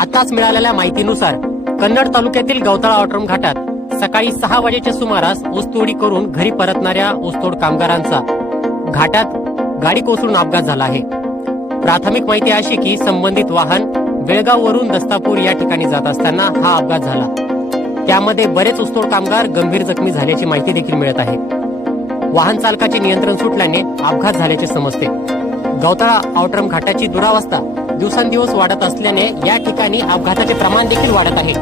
आताच मिळालेल्या माहितीनुसार कन्नड तालुक्यातील गवताळा ऑटोम घाटात सकाळी 6 वाजेच्या सुमारास ऊसतोडी करून घरी परतणाऱ्या ऊसतोड कामगारांचा घाटात गाडी कोसळून अपघात झाला आहे। प्राथमिक माहिती अशी की संबंधित वाहन बेळगाववरून दस्तापूर या ठिकाणी जात असताना हा अपघात झाला। त्यामध्ये बरेच ऊसतोड कामगार गंभीर जखमी झाल्याची माहिती देखील मिळत आहे। वाहन चालकाचे नियंत्रण सुटल्याने अपघात झाल्याचे समजते। गवताळा ऑटोम घाटाची दुरावस्था दिवसेंदिवस वाढत असल्याने या ठिकाणी अपघाताचे प्रमाण देखील वाढत आहे।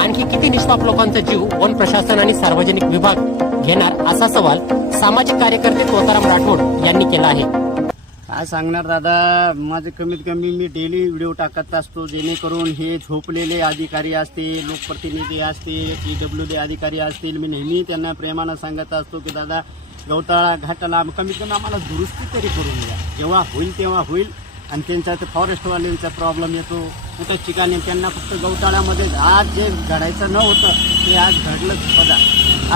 आणखी किती निष्पाप लोकांचा जीव वन प्रशासन आणि सार्वजनिक विभाग घेणार असा सवाल सामाजिक कार्यकर्ते तोताराम राठोड यांनी केला आहे। काय सांगणार दादा, माझे कमीत कमी मी डेली व्हिडिओ टाकत असतो, जेणेकरून हे झोपलेले अधिकारी असतील, लोकप्रतिनिधी असतील, PWD अधिकारी असतील, मी नेहमी त्यांना प्रेमानं सांगत असतो की दादा गवताळा घाटाला कमीत कमी आम्हाला दुरुस्ती तरी करून द्या, जेव्हा होईल तेव्हा होईल। आणि त्यांचा ते फॉरेस्टवाल्यांचा प्रॉब्लेम येतो कुठं ठिकाणी, त्यांना फक्त गवताळ्यामध्ये आज जे घडायचं न होतं ते आज घडलंच बघा।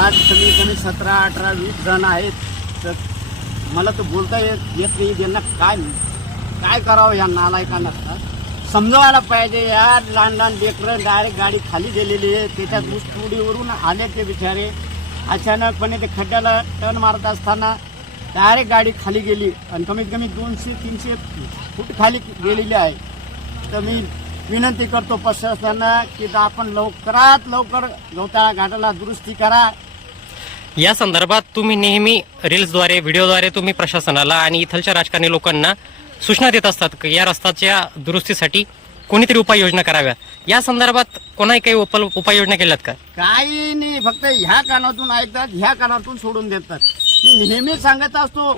आज कमीत कमी 17, 18, 20 जण आहेत, तर मला तर बोलता येत नाही त्यांना काय करावं। या नालायकांना समजवायला पाहिजे यार। लहान लहान लेकरं डायरेक्ट गाडी खाली गेलेली आहे, त्याच्यात ऊसतोडीवरून आले ते बिचारे, अचानकपणे ते खड्ड्याला टर्न मारत असताना डायरेक्ट गाडी खाली गेली आणि कमीत कमी 200-300 फूट खाली गेलेली आहे। तर मी विनंती करतो प्रशासनाला की आपण लवकरात लवकर गवताळा घाटाला दुरुस्ती करा। या संदर्भात तुम्ही नेहमी रील्सद्वारे व्हिडिओद्वारे तुम्ही प्रशासनाला आणि इथलच्या राजकारणी लोकांना सूचना देत असतात की या रस्त्याच्या दुरुस्तीसाठी कोणीतरी उपाययोजना कराव्या। या संदर्भात कोणाही काही उपाययोजना केल्यात का? काही नाही, फक्त ह्या कानातून ऐकतात, ह्या कानातून सोडून देतात। मी नेहमी सांगत असतो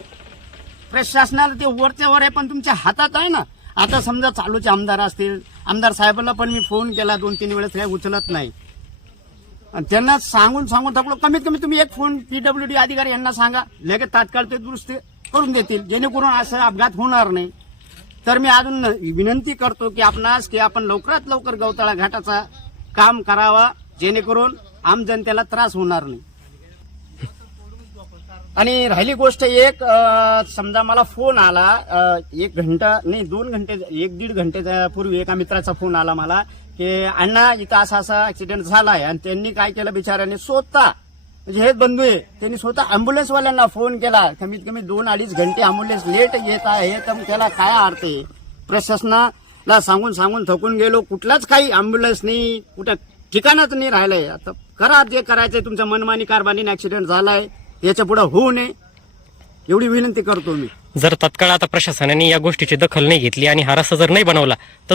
प्रशासनाला ते वरच्या वर आहे, पण तुमच्या हातात आहे ना। आता समजा चालूचे आमदार असतील, आमदार साहेबांना पण मी फोन केला 2-3 वेळेस, काही उचलत नाही। आणि त्यांना सांगून थकलो, कमीत कमी तुम्ही एक फोन PWD अधिकारी यांना सांगा, लगेच तात्काळ ते दुरुस्ती करून देतील, जेणेकरून असं अपघात होणार नाही। तर मी अजून विनंती करतो की आपण लवकरात लवकर गवताळा घाटाचा काम करावा, जेणेकरून आम जनतेला त्रास होणार नाही। आणि राहिली गोष्ट एक, समजा मला फोन आला 1 घंटा नाही 2 घंटे 1-1.5 घंटेच्या पूर्वी एका मित्राचा फोन आला मला की अण्णा इथं असा ऍक्सिडेंट झालाय। आणि त्यांनी काय केलं बिचाऱ्याने, स्वतः म्हणजे हेच बंधू आहे, त्यांनी स्वतः अँब्युलन्सवाल्यांना फोन केला। कमीत कमी 2-2.5 घंटे अँब्युलन्स लेट येत आहे, तर त्याला काय अर्थ आहे? प्रशासनाला सांगून थकून गेलो, कुठलाच काही अँब्युलन्स नाही, कुठं ठिकाणच नाही राहिलंय। आता करा जे करायचंय, तुमच्या मनमानी कारभारीने ऍक्सिडेंट झालाय, याच्या पुढे होऊ नये एवढी विनंती करतो मी। जर तत्काळ आता प्रशासनाने या गोष्टीची दखल नाही घेतली आणि हा रस्ता जर नाही बनवला तर